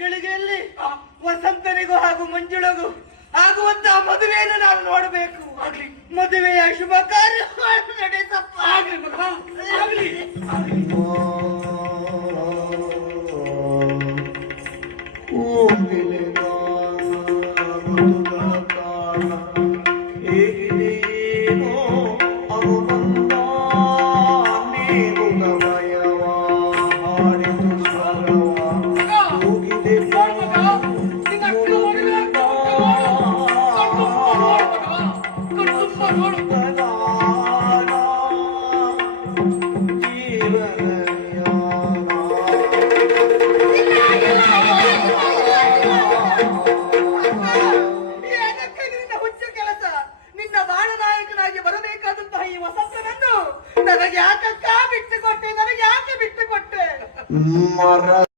ಗಳಿಗೆಯಲ್ಲಿ ವಸಂತನಿಗೂ ಹಾಗೂ ಮಂಜುಳಗೂ ಆಗುವಂತಹ ಮದುವೆಯನ್ನು ನಾನು ನೋಡಬೇಕು. ಮದುವೆಯ ಶುಭ ಕಾರ್ಯ ನಡೆಸಪ್ಪ. ನನಗೆ ಯಾಕೆ ಬಿಟ್ಟು ಕೊಟ್ಟೆ?